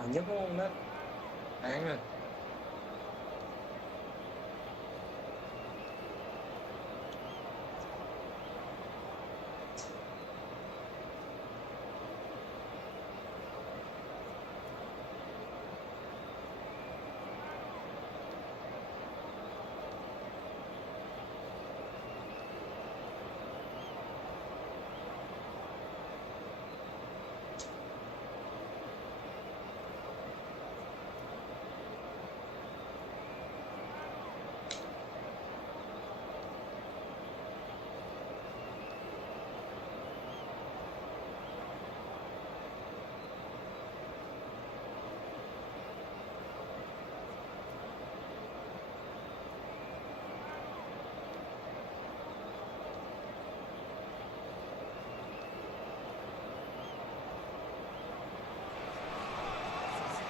Thằng nhất luôn đó. Án rồi.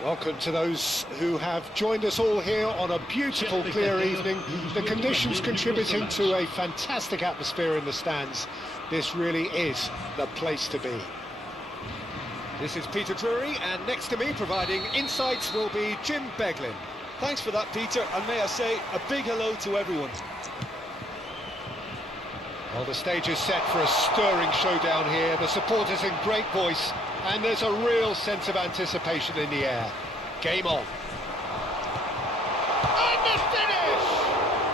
Welcome to those who have joined us all here on a beautiful, clear evening. The conditions contributing to a fantastic atmosphere in the stands. This really is the place to be. This is Peter Drury, and next to me, providing insights, will be Jim Beglin. Thanks for that, Peter, and may I say a big hello to everyone. Well, the stage is set for a stirring showdown here. The supporters in great voice, and there's a real sense of anticipation in the air. Game on. And the finish!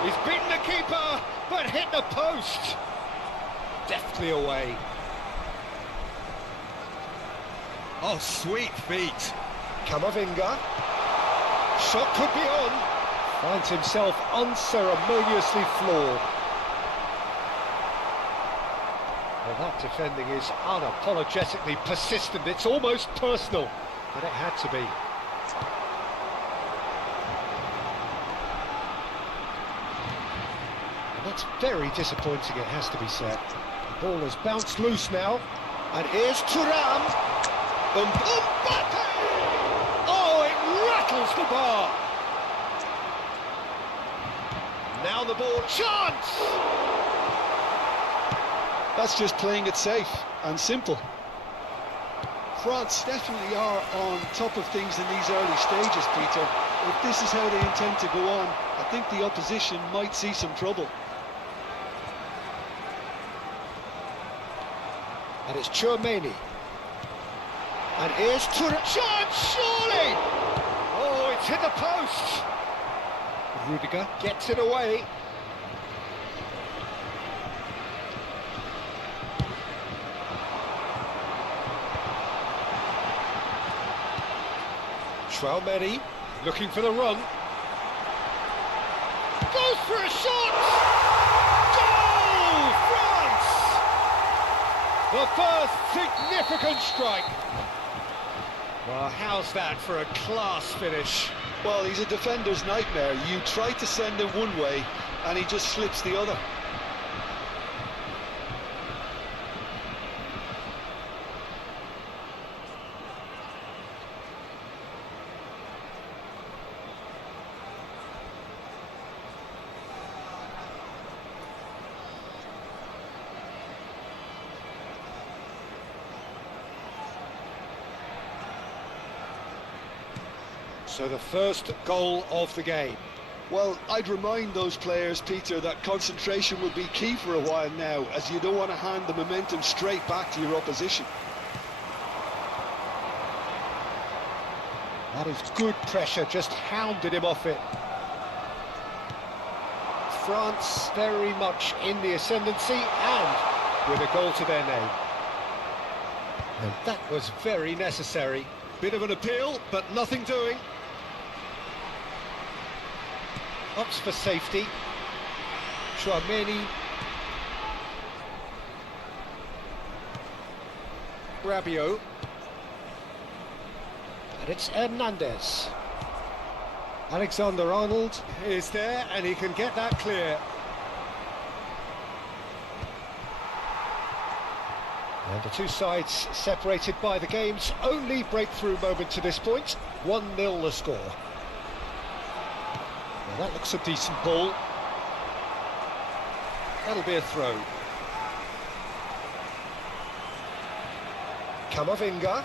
He's beaten the keeper, but hit the post. Deftly away. Oh, sweet feet. Camavinga. Shot could be on. Finds himself unceremoniously floored. Well, that defending is unapologetically persistent. It's almost personal, but it had to be. And that's very disappointing, it has to be said. The ball has bounced loose now, and here's Thuram. Mbappe! Oh, it rattles the bar. Now the ball, chance! That's just playing it safe and simple. France definitely are on top of things in these early stages, Peter. If this is how they intend to go on, I think the opposition might see some trouble. And it's Tchouaméni. And here's Thuram. Chance, surely! Oh, it's hit the post. Rudiger gets it away. Tchouaméni looking for the run. Goes for a shot! Goal! France! The first significant strike. Well, how's that for a class finish? Well, he's a defender's nightmare. You try to send him one way, and he just slips the other. So the first goal of the game. Well, I'd remind those players, Peter, that concentration will be key for a while now, as you don't want to hand the momentum straight back to your opposition. That is good pressure, just hounded him off it. France very much in the ascendancy and with a goal to their name. And that was very necessary. Bit of an appeal, but nothing doing. Opts for safety. Tchouaméni. Rabiot. And it's Hernandez. Alexander-Arnold is there, and he can get that clear. And the two sides separated by the game's only breakthrough moment to this point. 1-0 the score. Well, that looks a decent ball. That'll be a throw. Camavinga.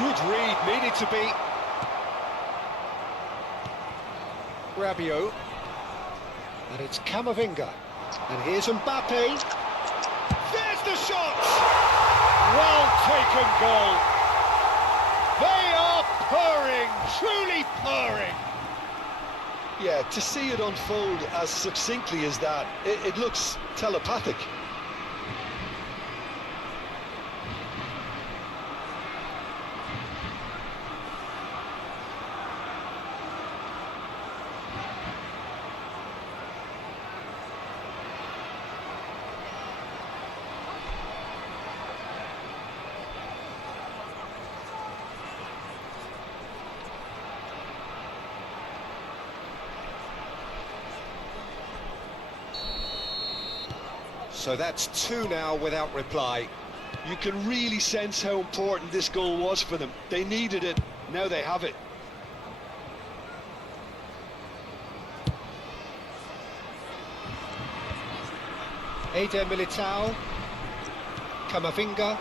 Good read, needed to be. Rabiot. And it's Camavinga. And here's Mbappe. There's the shot! Well taken goal. They are purring, truly purring. Yeah, to see it unfold as succinctly as that, it looks telepathic. So that's two now without reply. You can really sense how important this goal was for them. They needed it, now they have it. Eder Militao. Camavinga.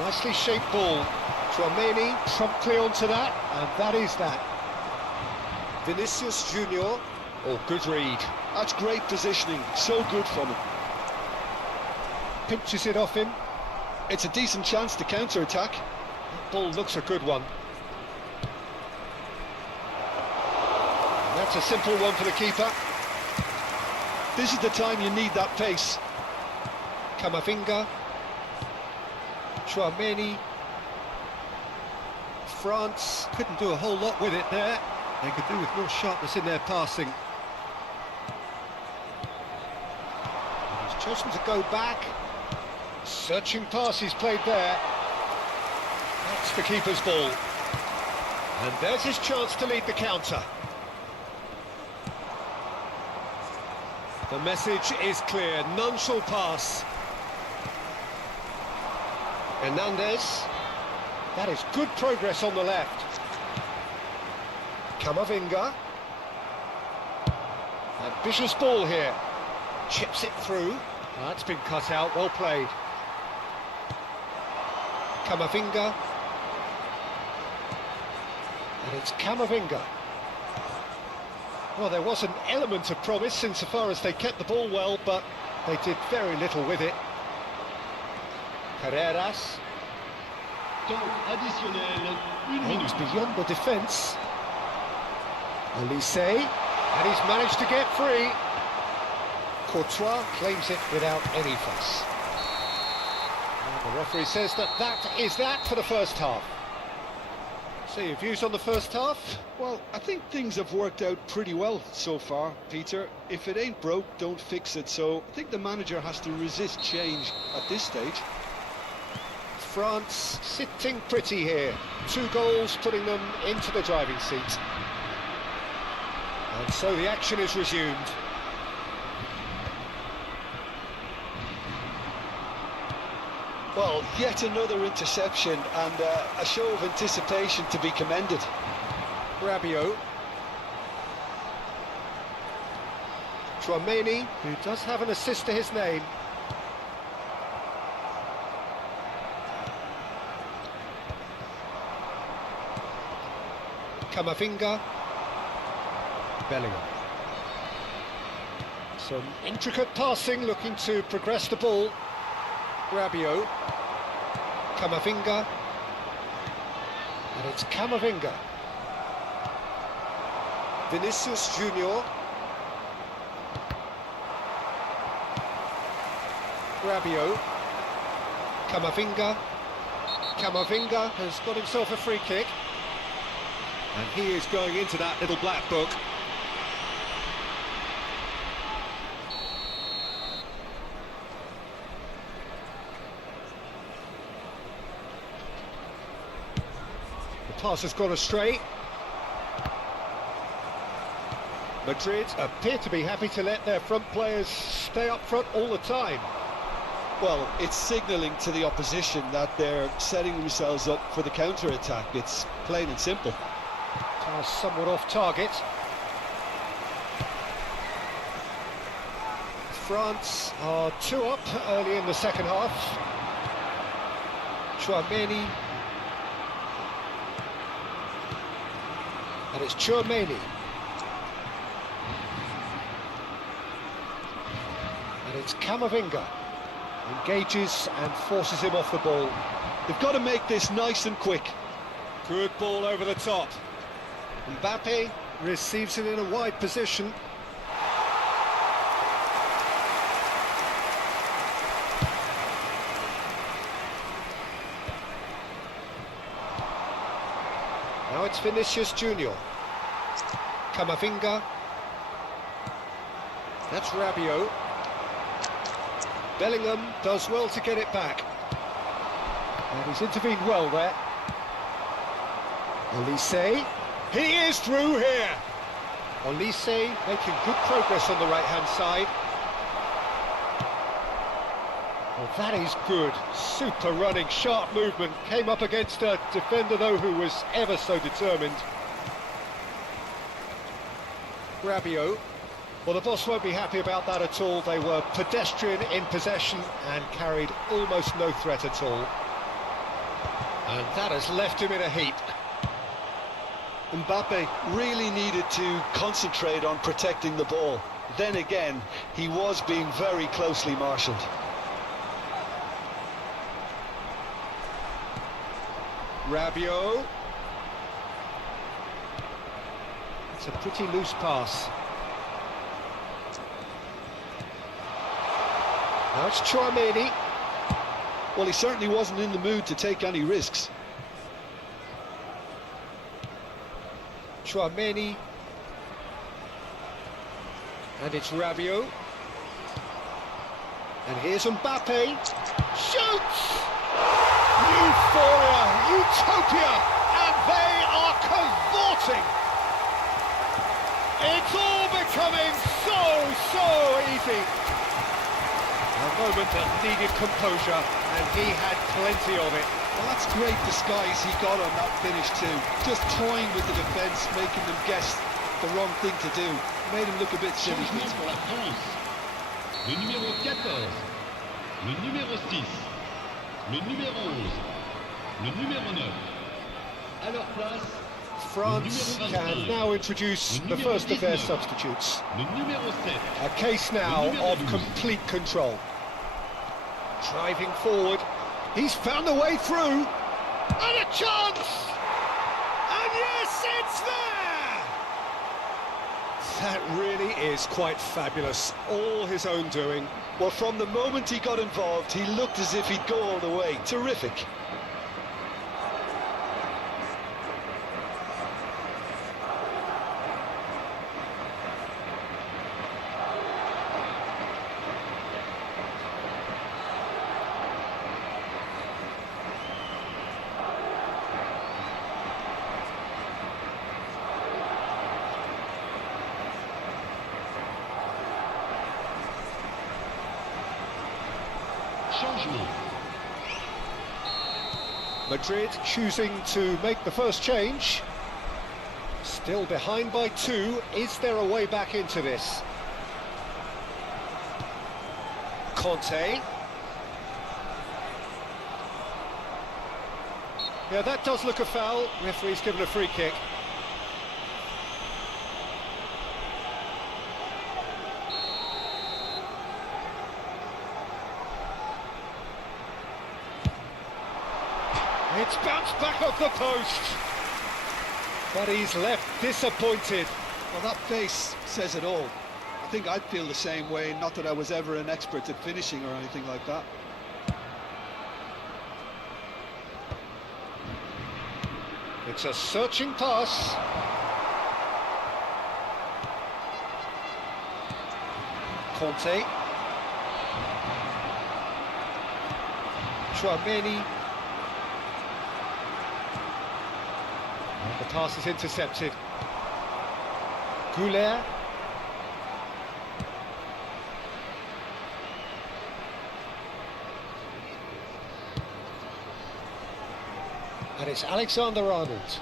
Nicely shaped ball. Tchouaméni promptly onto that, and that is that. Vinicius Junior. Oh, good read. That's great positioning, so good from him. Pinches it off him. It's a decent chance to counter-attack. That ball looks a good one. And that's a simple one for the keeper. This is the time you need that pace. Camavinga. Tchouaméni. France couldn't do a whole lot with it there. They could do with more sharpness in their passing. He's chosen to go back. Searching pass he's played there. That's the keeper's ball. And there's his chance to lead the counter. The message is clear, none shall pass. Hernandez. That is good progress on the left. Camavinga. Ambitious ball here. Chips it through. That's been cut out, well played. Camavinga. And it's Camavinga. Well, there was an element of promise insofar as they kept the ball well, but they did very little with it. Carreras. Aims beyond the defence. Elise, and he's managed to get free. Courtois claims it without any fuss. And the referee says that is that for the first half. So your views on the first half? Well, I think things have worked out pretty well so far, Peter. If it ain't broke, don't fix it. So I think the manager has to resist change at this stage. France sitting pretty here. 2 goals putting them into the driving seat. And so the action is resumed. Well, yet another interception and a show of anticipation to be commended. Rabiot. Tchouaméni, who does have an assist to his name. Camavinga. Bellingham. Some intricate passing, looking to progress the ball. Rabiot. Camavinga. And it's Camavinga. Vinicius Junior. Rabiot. Camavinga. Camavinga has got himself a free kick. And he is going into that little black book. The pass has gone astray. Madrid appear to be happy to let their front players stay up front all the time. Well, it's signalling to the opposition that they're setting themselves up for the counter-attack. It's plain and simple. Pass somewhat off target. France are 2 up early in the second half. Tchouaméni And it's Chouameni. And it's Camavinga. Engages and forces him off the ball. They've got to make this nice and quick. Good ball over the top. Mbappe receives it in a wide position. Now it's Vinicius Junior. Camavinga. That's Rabiot. Bellingham does well to get it back. And he's intervened well there. Olise. He is through here. Olise making good progress on the right-hand side. Well, that is good. Super running, sharp movement. Came up against a defender, though, who was ever so determined. Rabiot. Well, the boss won't be happy about that at all. They were pedestrian in possession and carried almost no threat at all. And that has left him in a heap. Mbappe really needed to concentrate on protecting the ball. Then again, he was being very closely marshalled. Rabiot. It's a pretty loose pass. Now it's Chouameni. Well, he certainly wasn't in the mood to take any risks. Chouameni. And it's Rabiot. And here's Mbappe. Shoots! Euphoria, utopia, and they are cavorting. It's all becoming so easy. A moment that needed composure, and he had plenty of it. Well, that's great disguise he got on that finish too. Just toying with the defence, making them guess the wrong thing to do. Made him look a bit silly. Changement pour la France. Le numéro 14, le numéro 6, le numéro 11, le numéro 9. À leur place, France can now introduce the first of their substitutes. le numéro 7. A case now of complete control. Driving forward, he's found a way through, and a chance! And yes, it's there! That really is quite fabulous, all his own doing. Well, from the moment he got involved, he looked as if he'd go all the way. Terrific. Changement. Madrid choosing to make the first change. Still behind by 2. Is there a way back into this? Conte. Yeah, that does look a foul. Referee's given a free kick. It's bounced back off the post. But he's left disappointed. Well, that face says it all. I think I'd feel the same way, not that I was ever an expert at finishing or anything like that. It's a searching pass. Conte. Chouameni. The pass is intercepted. Goulet. And it's Alexander-Arnold.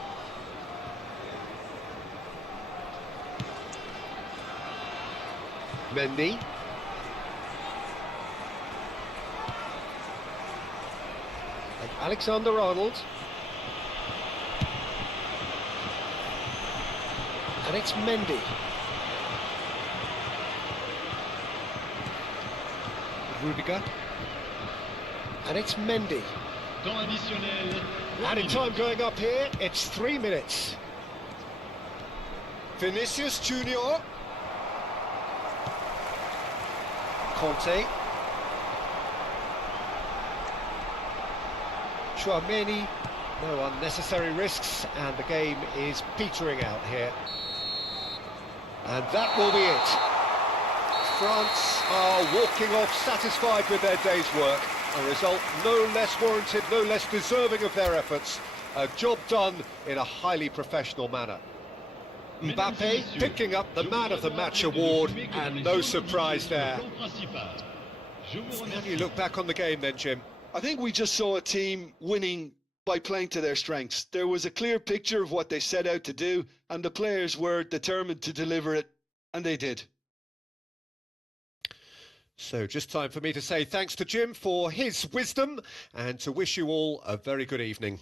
Mendy. And Alexander-Arnold. And it's Mendy. Rudiger. And it's Mendy. Temps additionnel. Added time going up here, it's 3 minutes. Vinicius Junior. Conte. Chouameni. No unnecessary risks, and the game is petering out here. And that will be it. France are walking off satisfied with their day's work. A result no less warranted, no less deserving of their efforts. A job done in a highly professional manner. Mbappe picking up the Man of the Match award, and no surprise there. How do you look back on the game then, Jim? I think we just saw a team winning by playing to their strengths. There was a clear picture of what they set out to do, and the players were determined to deliver it, and they did. So just time for me to say thanks to Jim for his wisdom, and to wish you all a very good evening.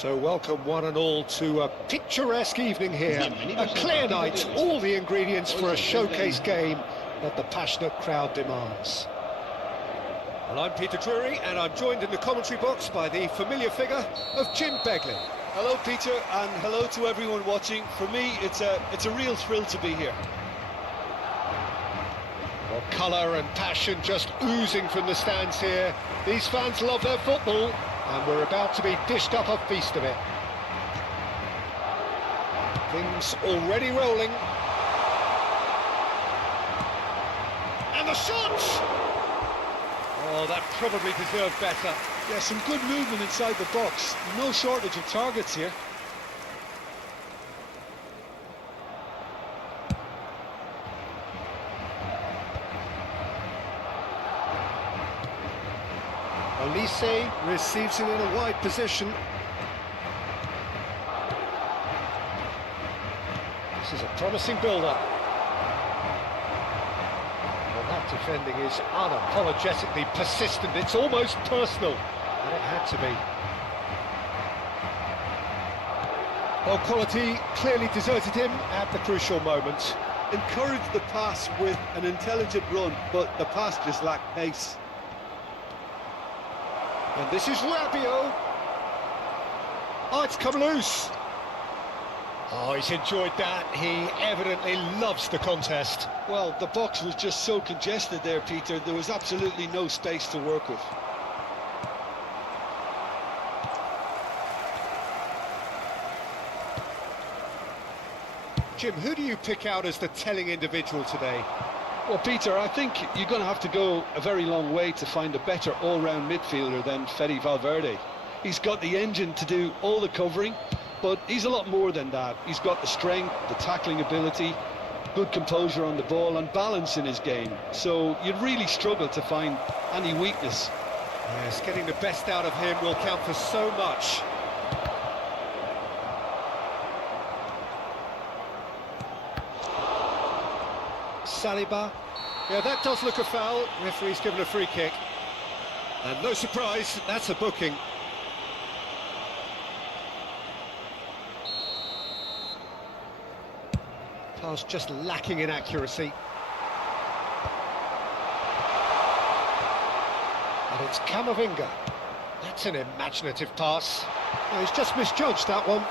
So welcome one and all to a picturesque evening here, a clear night, all the ingredients for a showcase game that the passionate crowd demands. Well, I'm Peter Drury and I'm joined in the commentary box by the familiar figure of Jim Begley. Hello, Peter, and hello to everyone watching. For me, it's a real thrill to be here. Well, colour and passion just oozing from the stands here. These fans love their football, and we're about to be dished up a feast of it. Things already rolling. And the shot! Oh, that probably deserved better. Yeah, some good movement inside the box. No shortage of targets here. Olise receives it in a wide position. This is a promising build-up. Well, that defending is unapologetically persistent. It's almost personal, and it had to be. Well, quality clearly deserted him at the crucial moment. Encouraged the pass with an intelligent run, but the pass just lacked pace. And this is Rabiot. Oh, it's come loose. Oh, he's enjoyed that. He evidently loves the contest. Well, the box was just so congested there, Peter. There was absolutely no space to work with. Jim, who do you pick out as the telling individual today? Well, Peter, I think you're going to have to go a very long way to find a better all-round midfielder than Fede Valverde. He's got the engine to do all the covering, but he's a lot more than that. He's got the strength, the tackling ability, good composure on the ball and balance in his game. So you'd really struggle to find any weakness. Yes, getting the best out of him will count for so much. Saliba. Yeah, that does look a foul. Referee's given a free kick. And no surprise, that's a booking. Pass just lacking in accuracy. And it's Camavinga. That's an imaginative pass. No, he's just misjudged that one.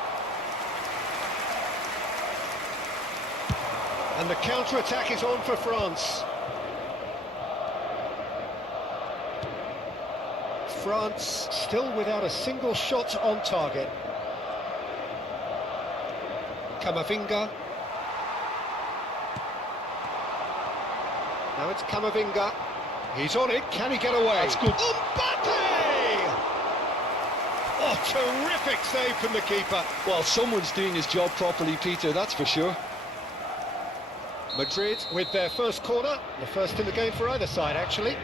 And the counter-attack is on for France. France still without a single shot on target. Camavinga. Now it's Camavinga. He's on it. Can he get away? That's good. Mbappe! Oh, terrific save from the keeper. Well, someone's doing his job properly, Peter, that's for sure. Madrid with their first corner. The first in the game for either side, actually.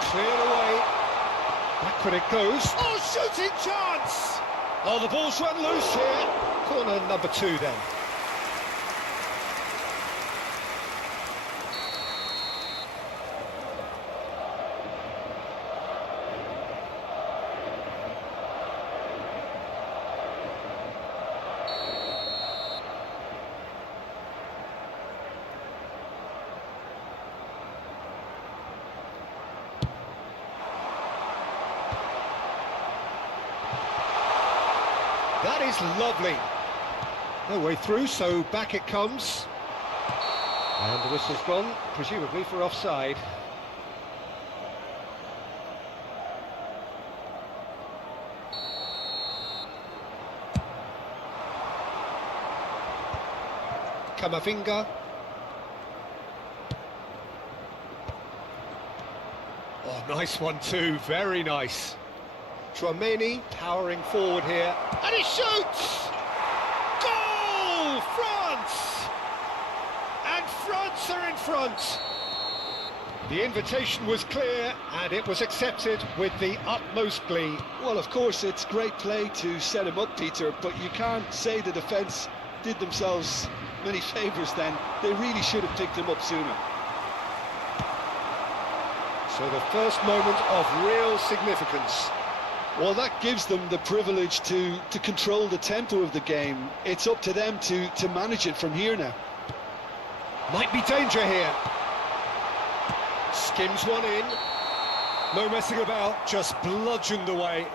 Cleared away. Backward it goes. Oh, shooting chance! Oh, the ball's run loose here. Corner number 2 then. That is lovely. No way through, so back it comes. And the whistle's gone, presumably for offside. Camavinga. Oh, nice one too, very nice. Tchouaméni powering forward here, and he shoots! Goal! France! And France are in front. The invitation was clear, and it was accepted with the utmost glee. Well, of course, it's great play to set him up, Peter, but you can't say the defence did themselves many favours then. They really should have picked him up sooner. So the first moment of real significance. Well, that gives them the privilege to control the tempo of the game. It's up to them to manage it from here now. Might be danger here. Skims one in. No messing about, just bludgeoned away.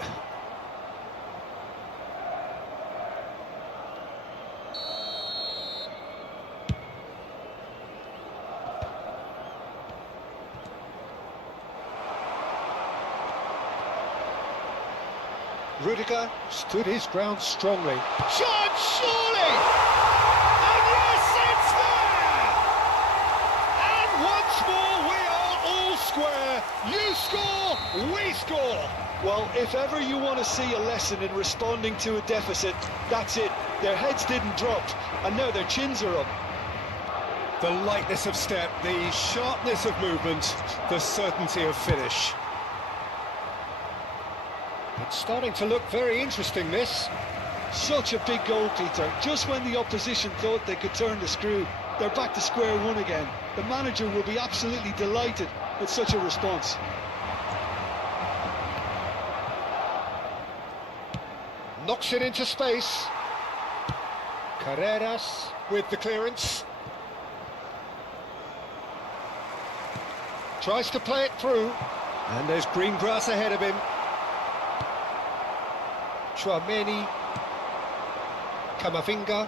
Rudiger stood his ground strongly. Shot, surely! And yes, it's there! And once more we are all square. You score, we score. Well, if ever you want to see a lesson in responding to a deficit, that's it. Their heads didn't drop, and now their chins are up. The lightness of step, the sharpness of movement, the certainty of finish. It's starting to look very interesting, this. Such a big goal, Peter. Just when the opposition thought they could turn the screw, they're back to square one again. The manager will be absolutely delighted with such a response. Knocks it into space. Carreras with the clearance. Tries to play it through. And there's green grass ahead of him. Tchouaméni, Camavinga.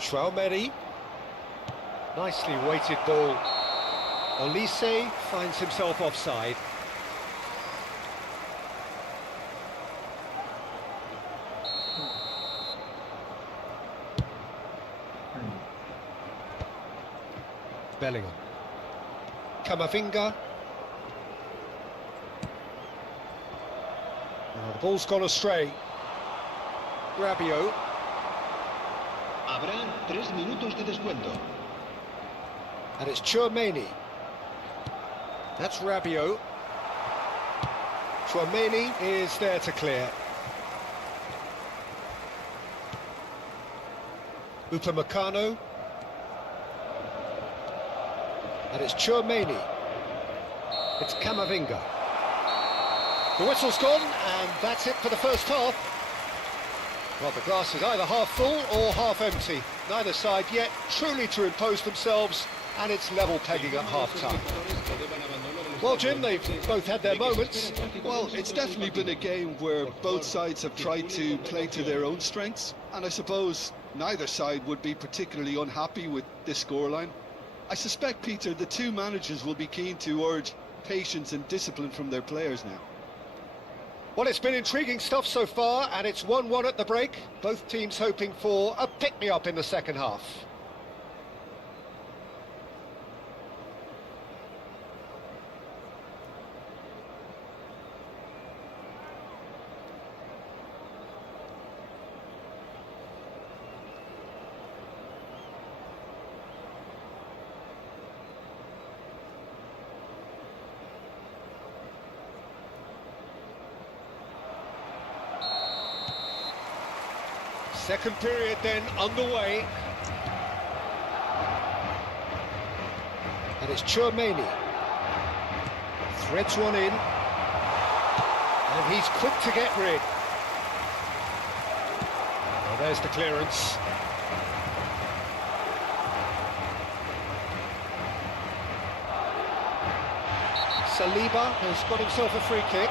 Tchouaméni. Nicely weighted ball. Olise finds himself offside. Bellingham. Camavinga. Now the ball's gone astray. Rabiot. Habrá 3 minutos de descuento. And it's Tchouaméni. That's Rabiot. Tchouaméni is there to clear. Upamecano. And it's Tchouaméni. It's Camavinga. The whistle's gone, and that's it for the first half. Well, the glass is either half full or half empty. Neither side yet truly to impose themselves, and it's level pegging at half-time. Well, Jim, they've both had their moments. Well, it's definitely been a game where both sides have tried to play to their own strengths, and I suppose neither side would be particularly unhappy with this scoreline. I suspect, Peter, the two managers will be keen to urge patience and discipline from their players now. Well, it's been intriguing stuff so far, and it's 1-1 at the break. Both teams hoping for a pick-me-up in the second half. Second period then underway. And it's Chouameni. Threads one in. And he's quick to get rid. Well, there's the clearance. Saliba has got himself a free kick.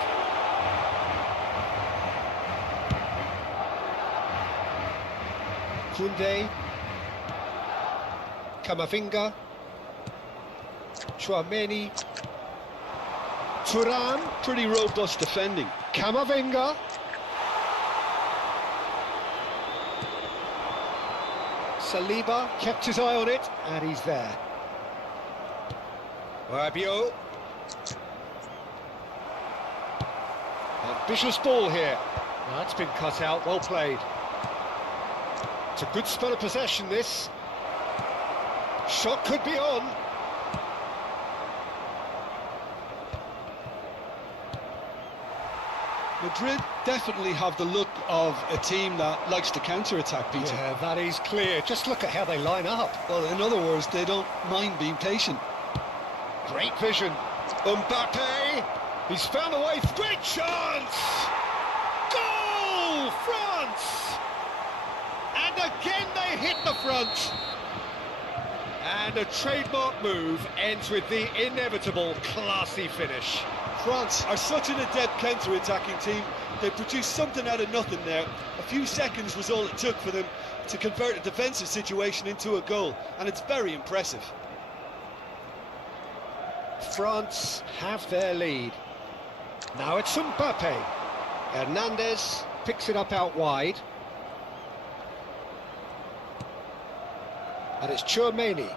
Koundé, Camavinga, Chouameni, Thuram, Pretty robust defending. Camavinga, Saliba kept his eye on it, and he's there. Rabiot. Ambitious ball here. That's been cut out, well played. It's a good spell of possession, this. Shot could be on. Madrid definitely have the look of a team that likes to counter-attack, Peter. Yeah, that is clear. Just look at how they line up. Well, in other words, they don't mind being patient. Great vision. Mbappe. He's found a way. Great chance. Goal, France. And again they hit the front. And a trademark move ends with the inevitable classy finish. France are such an adept counter-attacking team. They produced something out of nothing there. A few seconds was all it took for them to convert a defensive situation into a goal, and it's very impressive. France have their lead. Now it's Mbappe. Hernandez picks it up out wide. And it's Chouameni.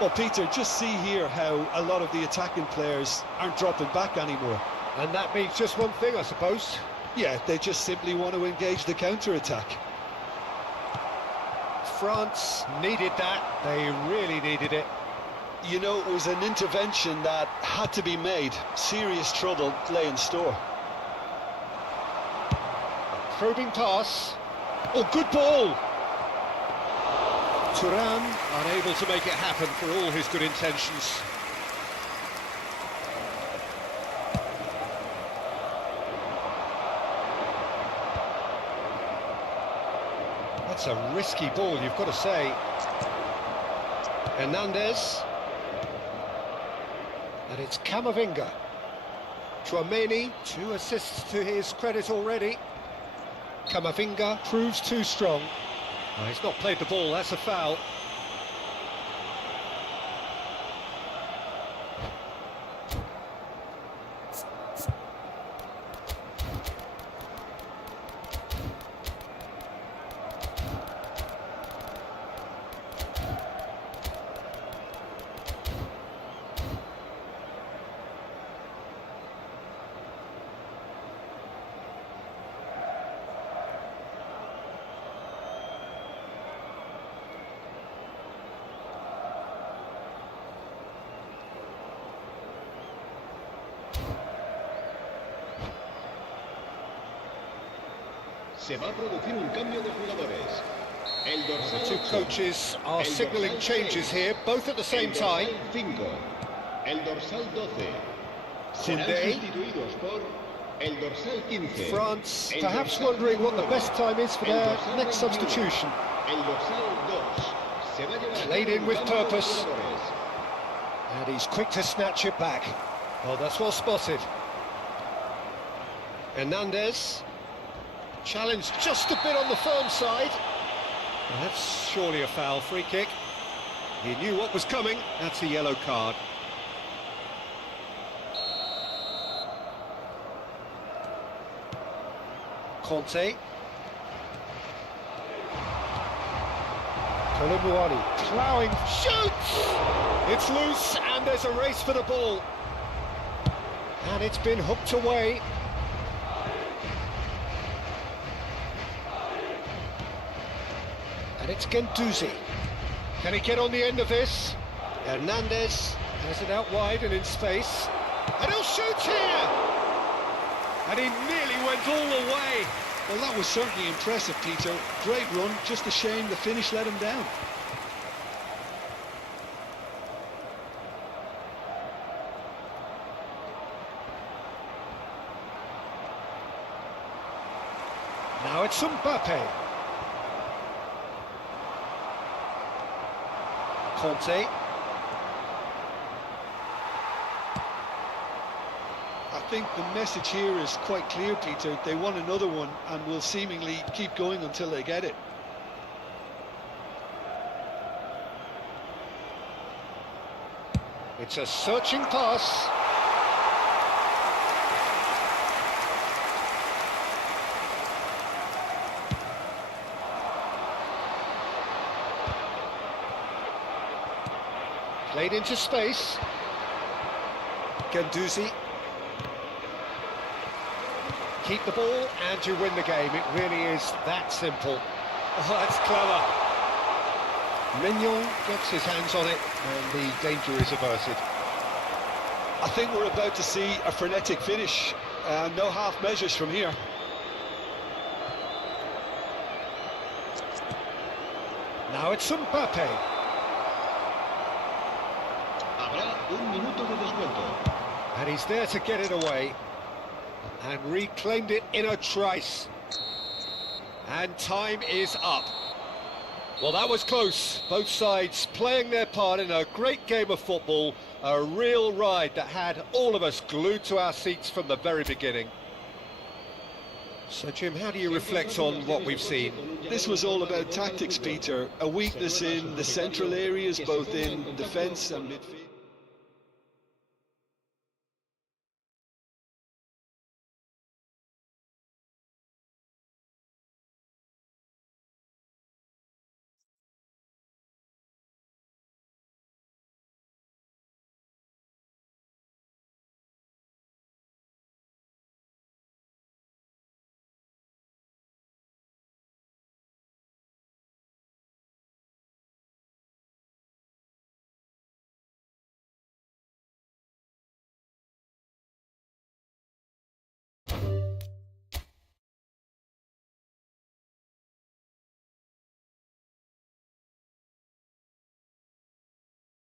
Well, Peter, just see here how a lot of the attacking players aren't dropping back anymore. And that means just one thing, I suppose. Yeah, they just simply want to engage the counter-attack. France needed that. They really needed it. You know, it was an intervention that had to be made. Serious trouble lay in store. Probing pass. Oh, good ball. Thuram unable to make it happen for all his good intentions. That's a risky ball, you've got to say. Hernandez. And it's Camavinga. Chouameni, 2 assists to his credit already. Camavinga proves too strong. Oh, he's not played the ball, that's a foul. Se va a producir un cambio de jugadores. El dorsal The two 8. coaches are El signalling dorsal changes 6. here, both at the same El time. dorsal 5. El dorsal 12. Serán Koundé. sustituidos por el dorsal 15. France El perhaps dorsal wondering what the 19. best time is for El their dorsal next 21. substitution. El dorsal 2. Se va a llevar a Played cabo in un with cambio de purpose. jugadores. And he's quick to snatch it back. Oh, that's well spotted. Hernandez. Challenged just a bit on the firm side. Well, that's surely a foul. Free kick. He knew what was coming. That's a yellow card. Conte. Colomboani ploughing, shoots! It's loose and there's a race for the ball. And it's been hooked away. And it's Guendouzi. Can he get on the end of this? Hernandez has it out wide and in space. And he'll shoot here! And he nearly went all the way. Well, that was certainly impressive, Peter. Great run, just a shame the finish let him down. Now it's Mbappe. Conte. I think the message here is quite clear, Peter. They want another one and will seemingly keep going until they get it. It's a searching pass. Played into space. Guendouzi. Keep the ball and you win the game. It really is that simple. Oh, that's clever. Mignon gets his hands on it and the danger is averted. I think we're about to see a frenetic finish. No half measures from here. Now it's Mbappe. Habrá un minuto de descuento. And he's there to get it away. And reclaimed it in a trice. And time is up. Well, that was close. Both sides playing their part in a great game of football. A real ride that had all of us glued to our seats from the very beginning. So, Jim, how do you reflect on what we've seen? This was all about tactics, Peter. A weakness in the central areas, both in defence and midfield.